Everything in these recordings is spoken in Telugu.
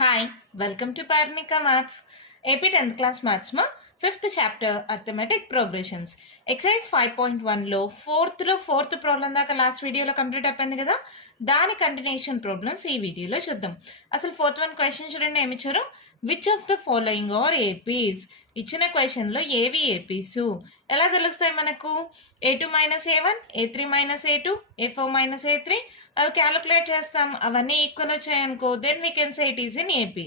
Hi, welcome to Parnika Maths. AP 10th class maths ma 5th chapter arithmetic progressions. Exercise 5.1లో 4th problem దాకా లాస్ట్ వీడియోలో కంప్లీట్ అయిపోయింది కదా. దాని కంటిన్యూషన్ ప్రాబ్లమ్స్ ఈ వీడియోలో చూద్దాం. అసలు 4th క్వశ్చన్ చూడండి ఏమి ఇచ్చారు. Which of the following are APs. ఇచ్చిన క్వశ్చన్లో ఏవి ఏపీస్ ఎలా తెలుస్తాయి మనకు? A2 minus A1, A3 minus A2, A4 minus A3 అవి క్యాలిక్యులేట్ చేస్తాం. అవన్నీ ఈక్వల్ వచ్చాయనుకో then we can say it is in AP.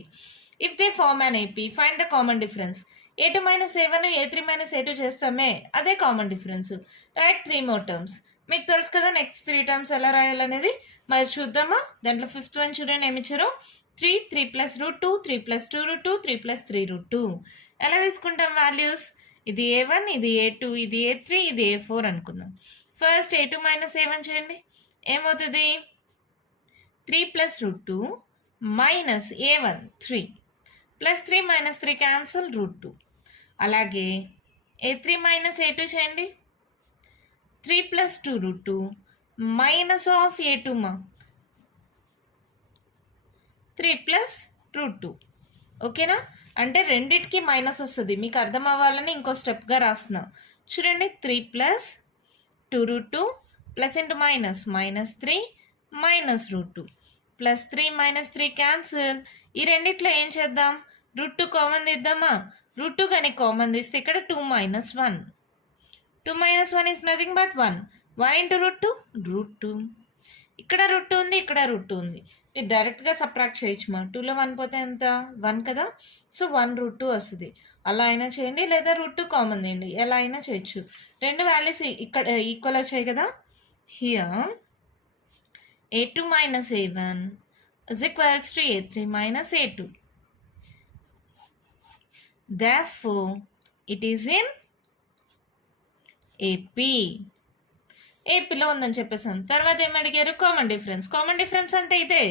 If they form an AP find the common difference. A2 minus A1 A3 minus A2 చేస్తామే అదే common difference. Right 3 more terms. మీకు తెలుసు కదా నెక్స్ట్ 3 టర్మ్స్ ఎలా రాయాలనేది. మరి చూద్దామా. దాంట్లో 5th వన్ చూడండి ఏమి ఇచ్చారు. 3 plus root 2, 3 plus 2 root 2, 3 plus 3 root 2. ఎలా తీసుకుంటాం వాల్యూస్? ఇది A1, ఇది A2, ఇది A3, ఇది A4 అనుకుందాం. ఫస్ట్ A2 మైనస్ A1 చేయండి. ఏమవుతుంది? 3 plus root 2 minus A1 3 plus 3 minus 3 cancel root 2. అలాగే A3 మైనస్ A2 చేయండి. 3 plus 2 root 2 minus of A2 మా 3 ప్లస్ రూట్ 2. ఓకేనా? అంటే రెండిటికి మైనస్ వస్తుంది. మీకు అర్థం అవ్వాలని ఇంకో స్టెప్గా రాస్తున్నా చూడండి. 3 plus 2 root 2 plus into minus minus 3 minus root 2 plus 3 minus 3 cancel. ఈ రెండిట్లో ఏం చేద్దాం? Route 2 common తీద్దామా? రూట్ 2 కానీ కామన్ తీస్తే ఇక్కడ 2 minus 1. 2 minus 1 is nothing but 1. 1 into root 2 root 2. ఇక్కడ రూట్ 2 ఉంది, ఇక్కడ రూట్ 2 ఉంది. మీరు డైరెక్ట్గా సబ్ట్రాక్ట్ చేయొచ్చు మా. 2లో 1 పోతే ఎంత? 1 కదా. సో 1 రూట్ 2 వస్తుంది. అలా అయినా చేయండి, లేదా రూట్ 2 కామన్ తీయండి, ఎలా అయినా చేయొచ్చు. రెండు వాల్యూస్ ఇక్కడ ఈక్వల్ వచ్చాయి కదా. Here A2 minus A1 is equals to A3 minus A2. Therefore, it is in AP. ఏపీలో ఉందని చెప్పేసాం. తర్వాత ఏమడిగారు? Common difference. కామన్ డిఫరెన్స్ అంటే ఇదే.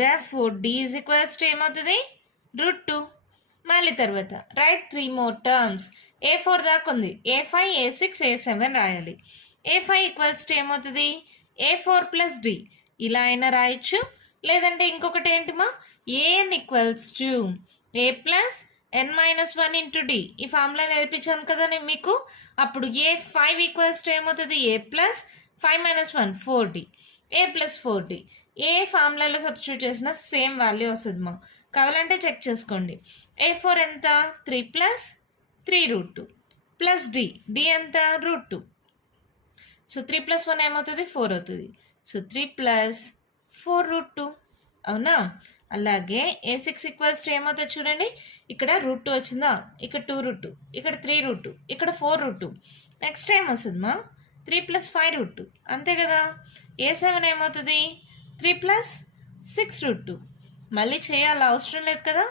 Therefore, D is equals to ఏమవుతుంది? రూట్ 2. మళ్ళీ తర్వాత రైట్ 3 more terms. A4 దాకా ఉంది. A5, A6, A7 రాయాలి. A5 ఈక్వల్స్ టు ఏమవుతుంది? A4 plus D. ఇలా అయినా రాయొచ్చు, లేదంటే ఇంకొకటి ఏంటి మా? AN equals to A plus N minus 1 into D. ఈ ఫార్ములా నేర్పించాను కదా నేను మీకు. అప్పుడు A5 ఈక్వల్స్ టు ఏమవుతుంది? A plus 5 minus 1 4D. A plus 4D. A ఫార్ములాలో సబ్స్టిట్యూట్ చేసినా సేమ్ వాల్యూ వస్తుంది మా. కావాలంటే చెక్ చేసుకోండి. A4 ఎంత? 3 plus 3 root 2 plus D. D ఎంత? రూట్ 2. సో 3 ప్లస్ 1 ఏమవుతుంది? 4 అవుతుంది. So 3 plus 4 route 2. అవునా? అలాగే A6 ఈక్వల్స్ టు ఏమవుతుంది చూడండి. ఇక్కడ రూట్ 2 వచ్చిందా, ఇక్కడ 2 రూట్ 2, ఇక్కడ 3 రూట్ 2, ఇక్కడ 4 రూట్ 2. నెక్స్ట్ టైం వస్తుంది మా 3 ప్లస్ 5 రూట్ 2. అంతే కదా. A7 ఏమవుతుంది? 3 ప్లస్ 6 రూట్ 2. మళ్ళీ చేయాలి అవసరం లేదు కదా.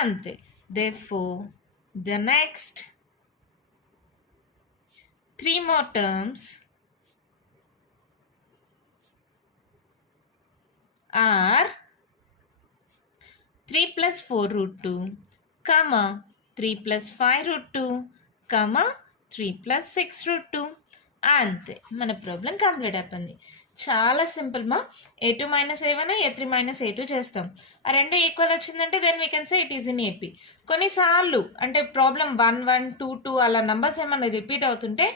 అంతే. Therefore, the next 3 more terms are 3 plus 4 root 2, comma 3 plus 5 root 2, comma 3 plus 6 root 2. అంతే, మన ప్రాబ్లం కంప్లీట్ అయిపోయింది. చాలా సింపుల్ మా. A2 minus A1, A3 minus A2 చేస్తాం. ఆ రెండు ఈక్వల్ వచ్చిందంటే then we can say it is in AP. కొన్నిసార్లు అంటే ప్రాబ్లం 1 1 2 2 అలా నంబర్స్ ఏమైనా రిపీట్ అవుతుంటే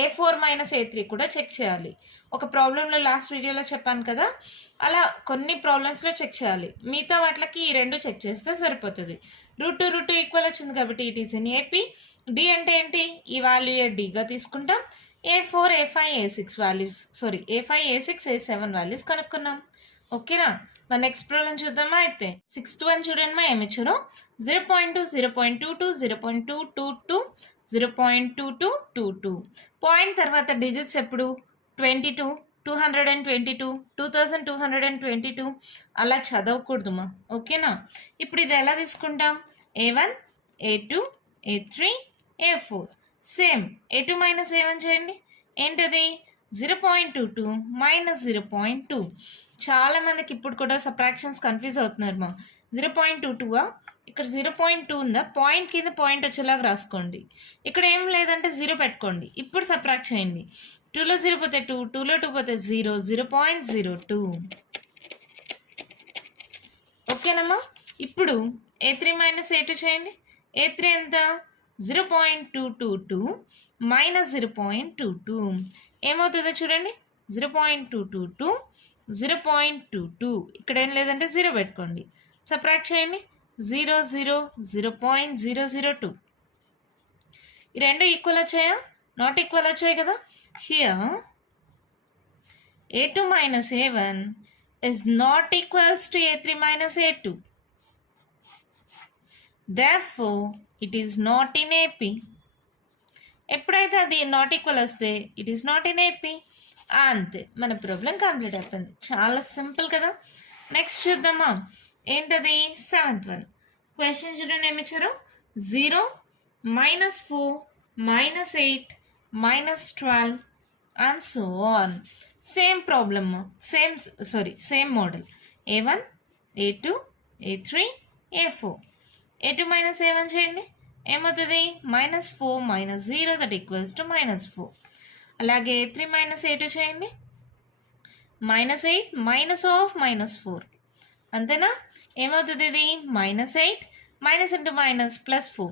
A4 మైనస్ A3 కూడా చెక్ చేయాలి. ఒక ప్రాబ్లంలో లాస్ట్ వీడియోలో చెప్పాను కదా, అలా కొన్ని ప్రాబ్లమ్స్లో చెక్ చేయాలి. మిగతా వాటికి ఈ రెండు చెక్ చేస్తే సరిపోతుంది. రూట్ 2 రూట్ 2 ఈక్వల్ వచ్చింది కాబట్టి it is in AP. D అంటే ఏంటి? ఈ వాల్యూ డిగా తీసుకుంటాం. A4, A5, A6 values A5, A6, A7 values కనుక్కున్నాం. ఓకేనా? మన నెక్స్ట్ ప్రాబ్లం చూద్దామా. అయితే 6th వన్ చూడండి మా. ఏమి ఇచ్చారో 0.2, 0.22, 0.222, 0.2222. పాయింట్ తర్వాత డిజిట్స్ ఎప్పుడు? 22, 222, 2222 అలా చదవకూడదు మా. ఓకేనా? ఇప్పుడు ఇది ఎలా తీసుకుంటాం? A1, A2, A3, A4. Same A2 minus A1 చేయండి. ఏంటది? 0.22 మైనస్ 0.2. చాలా మందికి ఇప్పుడు కూడా సబ్ట్రాక్షన్స్ కన్ఫ్యూజ్ అవుతున్నారు మా. 0.22 ఇక్కడ 0.2 ఉందా, పాయింట్ కింద పాయింట్ వచ్చేలాగా రాసుకోండి. ఇక్కడ ఏం లేదంటే 0 పెట్టుకోండి. ఇప్పుడు సబ్ట్రాక్ట్ చేయండి. 2లో 0 పోతే 2, 2లో 2 పోతే 0, 0.02. ఓకేనమ్మా. ఇప్పుడు A3 మైనస్ A2 చేయండి. A3 ఎంత? 0.222 మైనస్ 0.22 ఏమవుతుందో చూడండి. 0.222 0.22 ఇక్కడ ఏం లేదంటే 0 పెట్టుకోండి. సబ్ట్రాక్ట్ చేయండి. 0 0 0.002 ఈ రెండు ఈక్వల్ వచ్చాయా? నాట్ ఈక్వల్ వచ్చాయి కదా. Here A2 minus A1 is not equals to A3 minus A2. Therefore, it is not in AP. ఎప్పుడైతే అది నాట్ ఈక్వల్ వస్తే it is not in AP. అంతే, మన ప్రాబ్లం కంప్లీట్ అయిపోయింది. చాలా సింపుల్ కదా. నెక్స్ట్ చూద్దామా. ఏంటది? 7th one. క్వశ్చన్ చూడండి ఏమి ఇచ్చారు. 0 -4 -8 -12 and so on. Same problem, same model. A1 A2 A3 A4. A2 minus A1 చేయండి. ఏమవుతుంది? -4 - 0 దట్ ఈక్వల్స్ టు -4. అలాగే A3 minus A2 చేయండి. -8 -4 అంతేనా? ఏమవుతుంది ఇది? -8 మైనస్ ఇంటూ మైనస్ +4.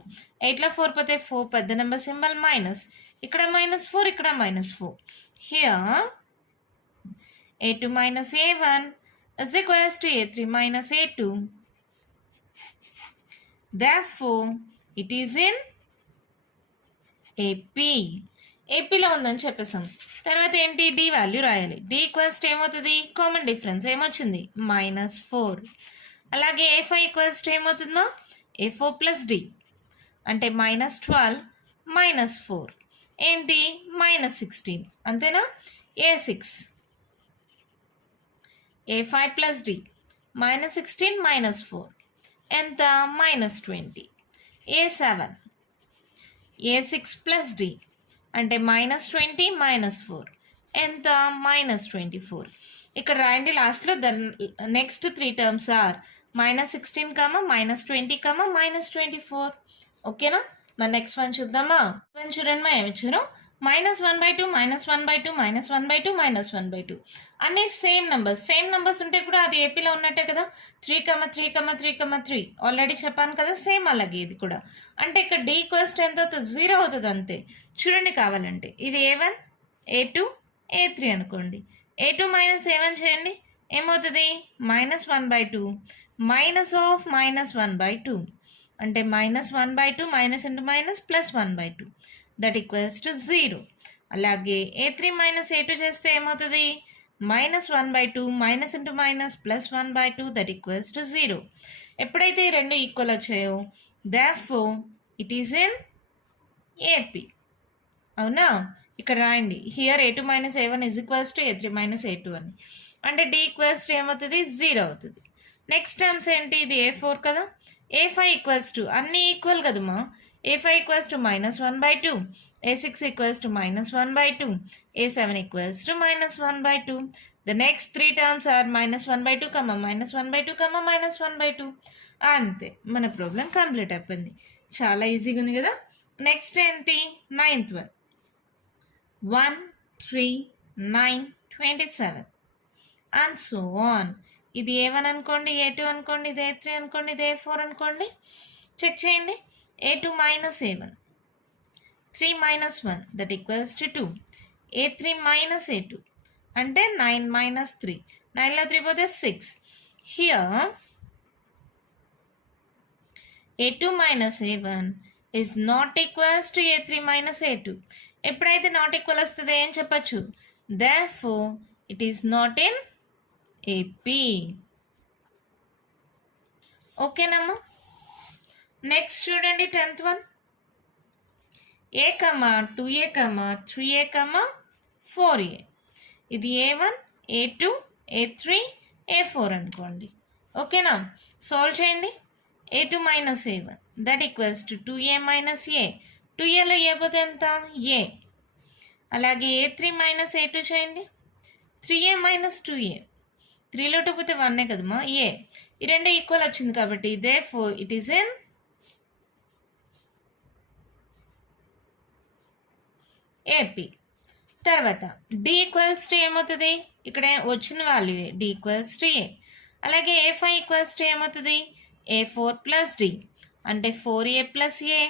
8లో 4 పోతే 4 పెద్ద నెంబర్ సింబల్ మైనస్. ఇక్కడ -4 ఇక్కడ -4. Here A2 minus A1 is equals to A3 minus A2. Therefore, it is in AP. ఏపీలో ఉందని చెప్పేసాం. తర్వాత ఏంటి? డి వాల్యూ రాయాలి. డి ఈక్వల్స్ టు ఏమవుతుంది? కామన్ డిఫరెన్స్ ఏమొచ్చింది? -4. అలాగే A5 ఈక్వల్స్ టు ఏమవుతుందో? A4 ప్లస్ డి అంటే -12 -4 ఏంటి? -16 అంతేనా? A6 A5 plus D -16 -4 ఎంత? -20. A7 A6 plus D అంటే -20 -4 ఎంత? -24. ఇక్కడ రాయండి లాస్ట్లో. Next 3 terms are -16, -20, -24. ఓకేనా. మరి నెక్స్ట్ వన్ చూద్దామా. వన్ చూడండి మా ఏమిచ్చారు. -1/2 -1/2 -1/2 -1/2 అన్నీ సేమ్ నెంబర్స్ ఉంటే కూడా అది ఏపీలో ఉన్నట్టే కదా. 3,3,3,3 ఆల్రెడీ చెప్పాను కదా. సేమ్ అలాగే ఇది కూడా. అంటే ఇక్కడ D ఈక్వల్స్ టు ఎంత అవుతుంది? 0 అవుతుంది అంతే. చూడండి కావాలంటే ఇది A1 A2 A3 అనుకోండి. A2 minus A1 చేయండి. ఏమవుతుంది? -1/2 -1/2 అంటే -1/2 minus into minus +1/2 that equals to 0. అలాగే A3 మైనస్ A2 చేస్తే ఏమవుతుంది? -1/2 minus into minus +1/2 that equals to 0. ఎప్పుడైతే ఈ రెండు ఈక్వల్ వచ్చాయో therefore it is in AP. అవునా. ఇక్కడ రాయండి. Here A2 minus A1 is equals to A3 minus A2 అని. అంటే D ఈక్వల్స్ టు ఏమవుతుంది? 0 అవుతుంది. నెక్స్ట్ టర్మ్స్ ఏంటి? ఇది A4 కదా. A5 ఈక్వల్స్ టు అన్నీ ఈక్వల్ కదమ్మా. A5 equals to -1/2 A6 equals to -1/2 A7 equals to -1/2. The next 3 terms are -1/2, -1/2, -1/2 అంతే. మన ప్రాబ్లం కంప్లీట్ అయిపోయింది. చాలా ఈజీగా ఉంది కదా. నెక్స్ట్ ఏంటి? 9th one. 1 3 9 27 and so on. ఇది A1 అనుకోండి, A2 అనుకోండి, ఇది A3 అనుకోండి, ఇది A4 అనుకోండి. చెక్ చేయండి. A2 minus A1 3 minus 1 that equals to 2. A3 minus A2 అంటే 9 minus 3. 9లో 3 పోతే 6. Here A2 minus A1 is not equals to A3 minus A2. ఎప్పుడైతే నాట్ ఈక్వల్ వస్తుందో ఏం చెప్పచ్చు? therefore it is not in AP. ఓకేనమ్మా. నెక్స్ట్ చూడండి 10th one. A, 2A, 3A, 4A. ఇది A1 A2 A3 A4 అనుకోండి. ఓకేనా. సాల్వ్ చేయండి. A2 minus A1 that equals to 2A minus A. 2Aలో ఏ పోతే ఎంత? A. అలాగే A3 minus A2 చేయండి. 3A minus 2A. 3లో 2 పోతే 1 కదమ్మా. A. ఈ రెండు ఈక్వల్ వచ్చింది కాబట్టి therefore it is in AP. తర్వాత D ఈక్వల్స్ టు ఏమవుతుంది? ఇక్కడ వచ్చిన value D equals to A. అలాగే A5 ఈక్వల్స్ టు ఏమవుతుంది A4 ప్లస్ డి అంటే 4A plus A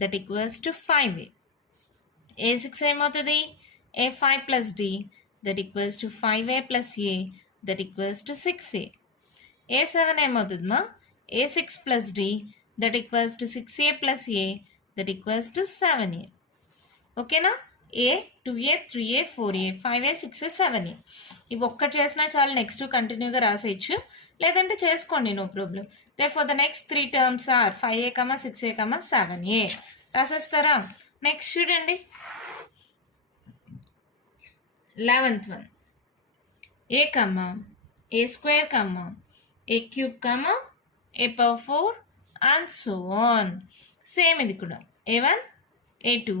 that equals to 5A. A6 ఏమవుతుంది A5 plus D that equals to 5A plus A that equals to 6A. A7 ఏమవుతుందమ్మా A6 plus D that equals to 6A plus A that equals to 7A. ఓకేనా? A 2A 3A 4A 5A 6A 7A. ఇవి ఒక్కటి చేసినా చాలు, నెక్స్ట్ కంటిన్యూగా రాసేయచ్చు, లేదంటే చేసుకోండి, no problem. Therefore the next 3 terms are 5A, 6A, 7A. రాసేస్తారా? నెక్స్ట్ చూడండి 11th one. A comma A square comma A cube comma A power 4 and so on. Same ఇది కూడా A1 A2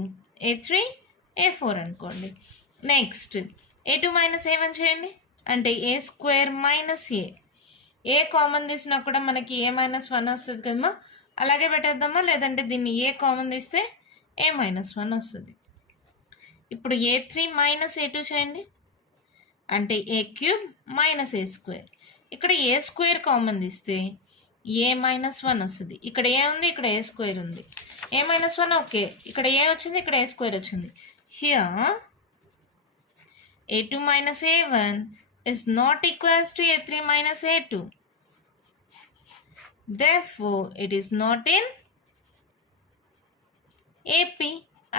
A3 A4 అనుకోండి. నెక్స్ట్ A2 మైనస్ A1 చేయండి అంటే A square minus a common తీసినా కూడా మనకి A మైనస్ 1 వస్తుంది కదమ్మా, అలాగే పెట్టేద్దామా, లేదంటే దీన్ని ఏ కామన్ తీస్తే A మైనస్ 1 వస్తుంది. ఇప్పుడు A3 మైనస్ A2 చేయండి అంటే A cube minus A square. ఇక్కడ A స్క్వేర్ కామన్ తీస్తే A మైనస్ 1 వస్తుంది. ఇక్కడ ఏ ఉంది, ఇక్కడ A స్క్వేర్ ఉంది. A మైనస్ 1 ఓకే, ఇక్కడ ఏ వచ్చింది, ఇక్కడ A స్క్వేర్ వచ్చింది. Here A2 minus A1 is not equals to A3 minus A2. Therefore, it is not in AP.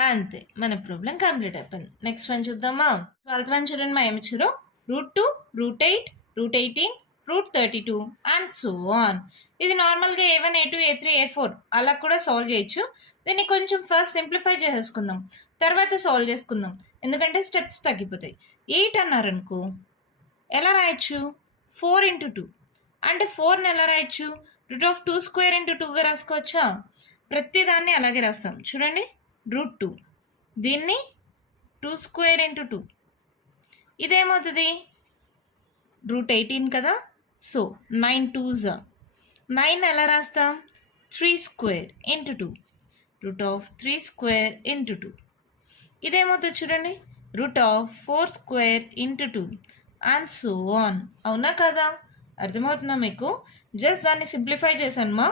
అంతే, మన ప్రాబ్లం కంప్లీట్ అయిపోయింది. నెక్స్ట్ వన్ చూద్దామా? 12th వన్ చూడండి, మా ఏమి ఇచ్చారు √2 √8 √18 √32 అండ్ సో ఆన్. ఇది నార్మల్గా A1 A2 A3 A4 అలా కూడా సాల్వ్ చేయొచ్చు. దీన్ని కొంచెం ఫస్ట్ సింప్లిఫై చేసేసుకుందాం, తర్వాత సాల్వ్ చేసుకుందాం, ఎందుకంటే స్టెప్స్ తగ్గిపోతాయి. 8 అన్నారనుకో ఎలా రాయొచ్చు 4 into 2 అంటే 4ని ఎలా రాయొచ్చు √2² into 2గా రాసుకోవచ్చా? ప్రతిదాన్ని అలాగే రాస్తాం. చూడండి √2 దీన్ని 2² into 2 ఇదేమవుతుంది √18 కదా, సో 9 2s 9 ఎలా రాస్తాం 3² into 2 √3² into 2 ఇదేమవుతుంది చూడండి √4² into 2 అండ్ సో ఆన్. అవునా కదా? అర్థమవుతుందా మీకు? జస్ట్ దాన్ని సింప్లిఫై చేశాను మా.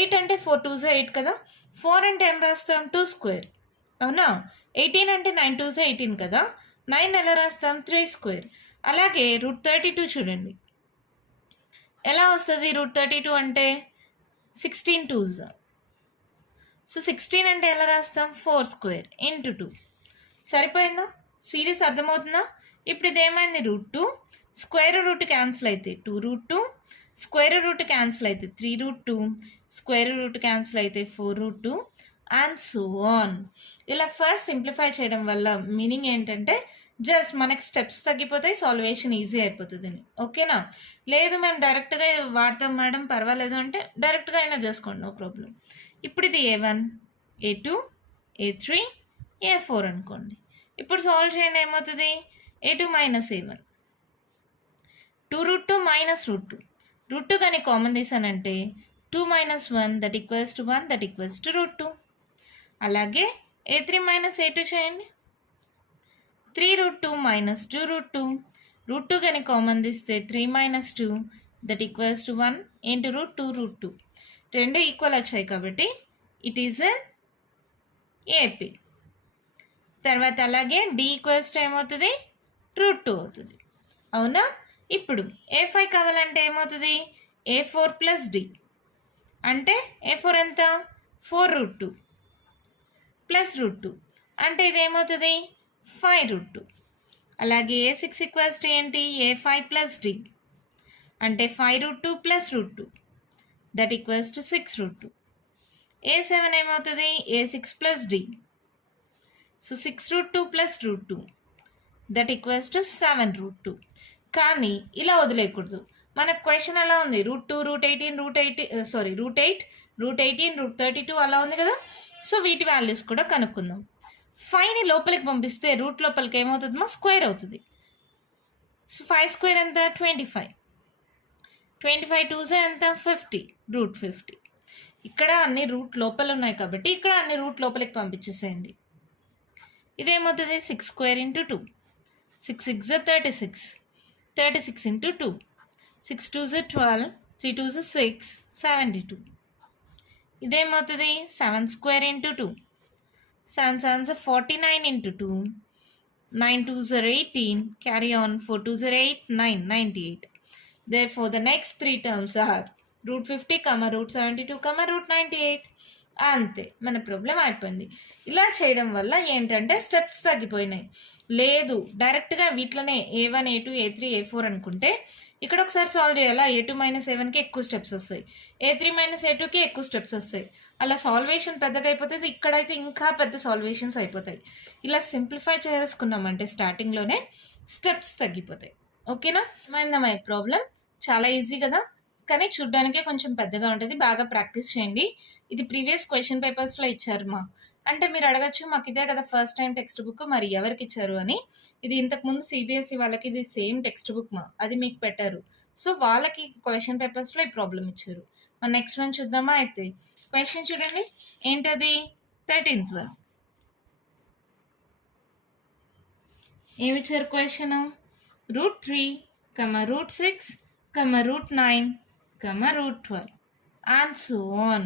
8 అంటే 4 2s 8 కదా, 4 అంటే ఏం రాస్తాం 2². అవునా? 18 అంటే 9 2s 18 కదా, 9 ఎలా రాస్తాం 3². అలాగే √32 చూడండి ఎలా వస్తుంది √32 అంటే 16 2s. సో 16 అంటే ఎలా రాస్తాం 4² into 2. సరిపోయిందా? సిరీస్ అర్థమవుతుందా? ఇప్పుడు ఇది ఏమైంది √2 స్క్వేర్ రూట్ క్యాన్సిల్ అయితే 2√2 స్క్వేర్ రూట్ క్యాన్సిల్ అయితే 3√2 స్క్వేర్ రూట్ క్యాన్సిల్ అయితే 4√2 అండ్ సో ఆన్. ఇలా ఫస్ట్ సింప్లిఫై చేయడం వల్ల మీనింగ్ ఏంటంటే జస్ట్ మనకి స్టెప్స్ తగ్గిపోతాయి, సాల్వేషన్ ఈజీ అయిపోతుంది. ఓకేనా? లేదు మేము డైరెక్ట్గా వాడతాం మేడం పర్వాలేదు అంటే డైరెక్ట్గా అయినా చేసుకోండి, నో ప్రాబ్లం. ఇప్పుడు ఇది A1 A2 A3 A4 అనుకోండి. ఇప్పుడు సాల్వ్ చేయండి, ఏమవుతుంది A2 మైనస్ A1 2√2 మైనస్ √2 √2 కానీ కామన్ తీసానంటే 2 minus 1 that equals to 1 that equals to √2. అలాగే A3 మైనస్ A2 చేయండి 3√2 మైనస్ 2√2 √2 కానీ కామన్ తీస్తే 3 minus 2 that equals to 1 into √2 రెండు ఈక్వల్ వచ్చాయి కాబట్టి ఇట్ ఈజ్ ఏపీ. తర్వాత అలాగే డి ఈక్వల్స్ టు ఏమవుతుంది √2 అవుతుంది. అవునా? ఇప్పుడు A5 కావాలంటే ఏమవుతుంది A4 ప్లస్ డి అంటే A4 ఎంత 4√2 ప్లస్ √2 అంటే ఇది ఏమవుతుంది 5√2. అలాగే A6 ఈక్వల్స్ టు ఏంటి A5 ప్లస్ డి అంటే 5√2 plus √2 that equals to 6√2. A7 ఏమవుతుంది A6 plus D so 6√2 plus √2 that equals to 7√2. కానీ ఇలా వదిలేయకూడదు, మన క్వశ్చన్ అలా ఉంది √2 √18 √32 అలా ఉంది కదా, సో వీటి వాల్యూస్ కూడా కనుక్కుందాం. 5ని లోపలికి పంపిస్తే రూట్ లోపలికి ఏమవుతుంది మా స్క్వేర్ అవుతుంది. సో 5² ఎంత 25 2s ఎంత 50 √50. ఇక్కడ అన్ని రూట్ లోపల ఉన్నాయి కాబట్టి ఇక్కడ అన్ని రూట్ లోపలికి పంపించేసేయండి. ఇదేమవుతుంది 6² into 2 6 6 36 36 into 2 6 2s 12, 3 2s 6, 72. ఇదేమవుతుంది 7 square into 2, 7 7s 49 into 2, 9 2s 18, carry on 4 2s 8, 9, 98. Therefore, the next three terms are root 50, root 72, root 98. అంతే, మన ప్రాబ్లం అయిపోయింది. ఇలా చేయడం వల్ల ఏంటంటే స్టెప్స్ తగ్గిపోయినాయి. లేదు డైరెక్ట్గా వీటిలోనే A1 A2 A3 A4 అనుకుంటే ఇక్కడ ఒకసారి సాల్వ్ చేయాలా. A2 - A1కి ఎక్కువ స్టెప్స్ వస్తాయి, A3 - A2కి ఎక్కువ స్టెప్స్ వస్తాయి. అలా సాల్వేషన్ పెద్దగా అయిపోతుంది. ఇక్కడైతే ఇంకా పెద్ద సాల్వేషన్స్ అయిపోతాయి. ఇలా సింప్లిఫై చేసుకున్నామంటే స్టార్టింగ్లోనే స్టెప్స్ తగ్గిపోతాయి. ఓకేనా? మై ప్రాబ్లం చాలా ఈజీ కదా, కానీ చూడ్డానికే కొంచెం పెద్దగా ఉంటుంది. బాగా ప్రాక్టీస్ చేయండి. ఇది ప్రీవియస్ క్వశ్చన్ పేపర్స్లో ఇచ్చారు మా. అంటే మీరు అడగచ్చు, మాకు ఇదే కదా ఫస్ట్ టైం టెక్స్ట్ బుక్, మరి ఎవరికి ఇచ్చారు అని. ఇది ఇంతకుముందు CBSE వాళ్ళకి ఇది సేమ్ టెక్స్ట్ బుక్ మా, అది మీకు పెట్టారు. సో వాళ్ళకి క్వశ్చన్ పేపర్స్లో ఈ ప్రాబ్లం ఇచ్చారు. మన నెక్స్ట్ వన్ చూద్దామా? అయితే క్వశ్చన్ చూడండి, ఏంటది? 13th one. ఏమిచ్చారు question? root 3, root 6, root 9, root 12 and so on.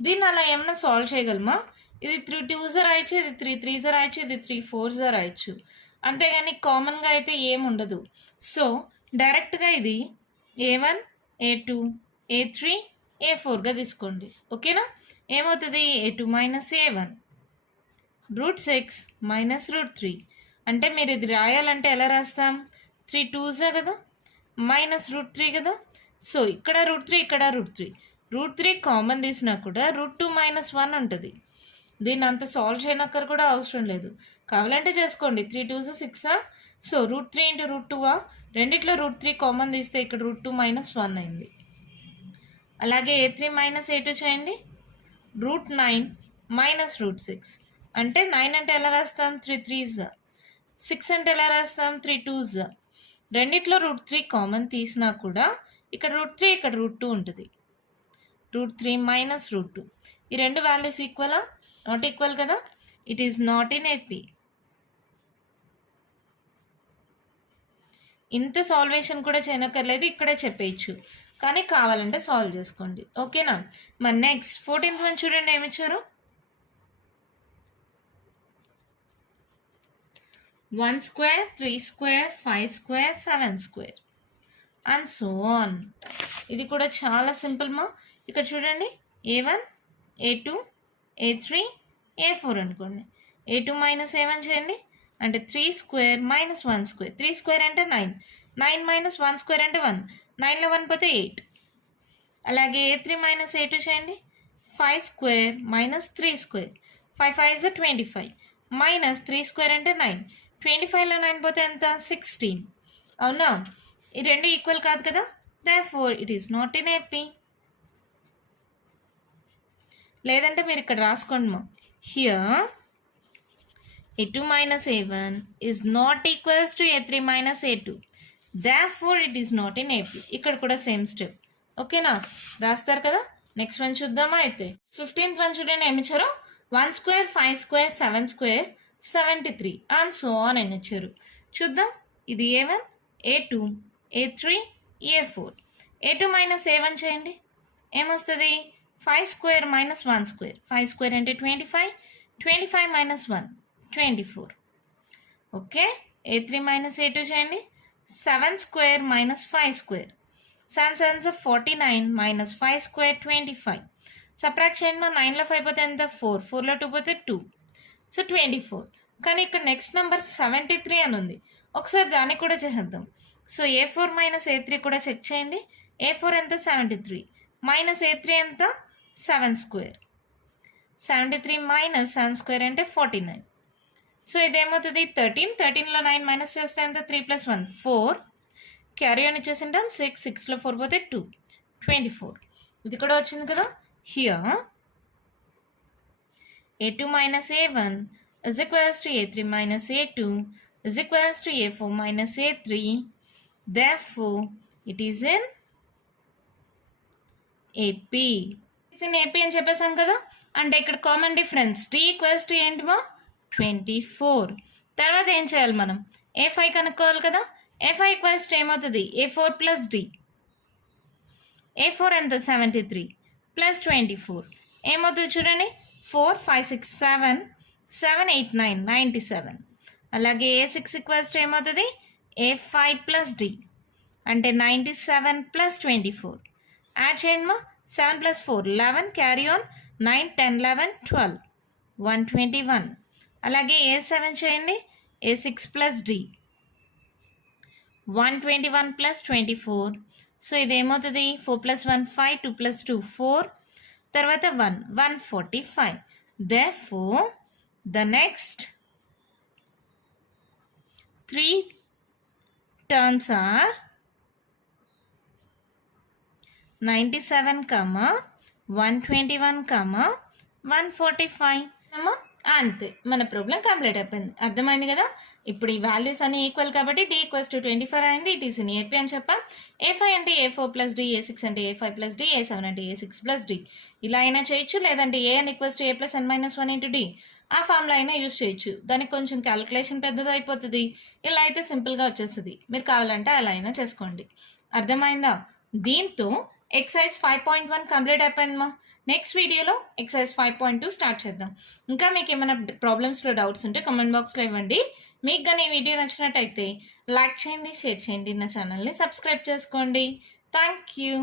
దీన్ని అలా ఏమన్నా సాల్వ్ చేయగలమా? ఇది 3 2s రాయొచ్చు, ఇది 3 3s రాయొచ్చు, ఇది 3 4s రాయొచ్చు. అంతేగాని కామన్గా అయితే ఏముండదు. సో డైరెక్ట్గా ఇది A1 A2 A3 A4గా తీసుకోండి. ఓకేనా? ఏమవుతుంది? A2 - A1 root 6 - root 3. అంటే మీరు ఇది రాయాలంటే ఎలా రాస్తాం? 3 2s కదా, -root 3 కదా. సో ఇక్కడ root 3, ఇక్కడ root 3. root 3 కామన్ తీసినా కూడా root 2 - 1 ఉంటుంది. దీన్ని అంత సాల్వ్ చేయనక్కర్ కూడా అవసరం లేదు, కావాలంటే చేసుకోండి. 3 2s 6. So root 3 × root 2. రెండిట్లో root 3 కామన్ తీస్తే ఇక్కడ root 2 - 1 అయింది. అలాగే A3 - A2 చేయండి. root 9 - root 6. అంటే 9 అంటే ఎలా రాస్తాం? 3 3s. 6 అంటే ఎలా రాస్తాం? 3 2s. రెండిట్లో root 3 కామన్ తీసినా కూడా ఇక్కడ root 3, ఇక్కడ root 2 ఉంటుంది. root 3 - root 2. ఈ రెండు వాల్యూస్ ఈక్వలా? నాట్ ఈక్వల్ కదా. It is not in AP. ఇంత సాల్వేషన్ కూడా చేయనక్కర్లేదు, ఇక్కడే చెప్పేయచ్చు. కానీ కావాలంటే సాల్వ్ చేసుకోండి. ఓకేనా? మరి నెక్స్ట్ 14th వన్ చూడండి, ఏమిచ్చారు? 1 square, 3 square, 5 square, 7 square and so on. ఇది కూడా చాలా సింపుల్ మా. ఇక్కడ చూడండి, A1 A2 A3 A4 అనుకోండి. A2 - A1 చేయండి, అంటే 3 square - 1 square. 3 square అంటే 9, 9 - 1 square అంటే 1, 9లో 1 పోతే 8. అలాగే A3 - A2 చేయండి, 5 square - 3 square. 5 5s 25, -3 square అంటే 9, 25లో 9 పోతే ఎంత? 16. అవునా? ఈ రెండు ఈక్వల్ కాదు కదా. therefore it is not in AP. లేదంటే మీరు ఇక్కడ రాసుకోండి మా. Here A2 - A1 is not equals to A3 - A2. therefore it is not in AP. ఇక్కడ కూడా సేమ్ స్టెప్. ఓకేనా? రాస్తారు కదా. నెక్స్ట్ వన్ చూద్దామా? అయితే 15th వన్ చూడండి, ఏమిచ్చారు? 1 square, 5 square, 7 square, 73 and so on అని ఇచ్చారు. చూద్దాం. ఇది A1 A2 A3 A4. A2 - A1 చేయండి, ఏమొస్తుంది? 5 square - 1 square. 5 square అంటే 25, 25 - 1 24. ఓకే. A3 - A2 చేయండి, 7 square - 5 square. 7 7s 49 - 5 square 25. Subtract చేయండి మా. 9లో 5 పోతే ఎంత? 4, 4లో 2 పోతే 2. సో 24. కానీ ఇక్కడ నెక్స్ట్ నెంబర్ 73 అని ఉంది. ఒకసారి దాన్ని కూడా చేద్దాం. సో A4 - A3 కూడా చెక్ చేయండి. A4 ఎంత? 73 - A3 ఎంత? 7 square. 73 - 7 square అంటే 49. సో ఇదేమవుతుంది? 13. 13లో 9 మైనస్ చేస్తే ఎంత? 3 + 1 4. Carry on ఇచ్చేసింటాం. 6, 6లో 4 పోతే 2, 24. ఇది కూడా వచ్చింది కదా. Here A2 - A1 is equals to A3 - A2 is equals to A4 - A3. therefore it is in AP. It's in AP అని చెప్పేసాం కదా. అంటే ఇక్కడ common difference D equals to ఏంటి మా? 24. తర్వాత ఏం చేయాలి మనం? A5 కనుక్కోవాలి కదా. A5 ఈక్వల్స్ టు ఏమవుతుంది? A4 + D. A4 ఎంత 73 ప్లస్ 24 ఏమవుతుంది చూడండి 4 5 6 7 7 8 9 97. అలాగే A6 ఈక్వల్స్ టు ఏమవుతుంది A5 ప్లస్ D అంటే 97 ప్లస్ 24. యాడ్ చేయండి మా 7 ప్లస్ 4 11 క్యారీ ఆన్ 9 10 11 12 121. అలాగే A7 చేయండి A6 plus D 121 plus 24. So ఇదేమవుతుంది 4 ప్లస్ 1 5 2 ప్లస్ 2 4 తర్వాత 1 145. Therefore the next 3 terms are 97, 121, 145. అంతే మన ప్రాబ్లం కంప్లీట్ అయిపోయింది. అర్థమైంది కదా. ఇప్పుడు ఈ వాల్యూస్ అన్ని ఈక్వల్ కాబట్టి D ఈక్వల్స్ టు 24 అయింది. ఇట్ ఈస్ ఇన్ ఏపీ అని చెప్పాం. A5 అంటే A4 ప్లస్ D, A6 అంటే A5 ప్లస్ D, A7 అంటే A6 ప్లస్ D. ఇలా అయినా చేయొచ్చు, లేదంటే AN equals to A plus N minus 1 into D ఆ ఫార్ములా అయినా యూజ్ చేయొచ్చు. దానికి కొంచెం క్యాలిక్యులేషన్ పెద్దది అయిపోతుంది. ఇలా అయితే సింపుల్గా వచ్చేస్తుంది. మీరు కావాలంటే అలా అయినా చేసుకోండి. అర్థమైందా. దీంతో ఎక్సైజ్ 5.1 కంప్లీట్ అయిపోయిందమ్మా. నెక్స్ట్ వీడియోలో ఎక్సైజ్ 5.2 స్టార్ట్ చేద్దాం. ఇంకా మీకు ఏమైనా ప్రాబ్లమ్స్లో డౌట్స్ ఉంటే కామెంట్ బాక్స్లో ఇవ్వండి. మీకు కానీ ఈ వీడియో నచ్చినట్టయితే లైక్ చేయండి, షేర్ చేయండి, నా ఛానల్ని సబ్స్క్రైబ్ చేసుకోండి. Thank you.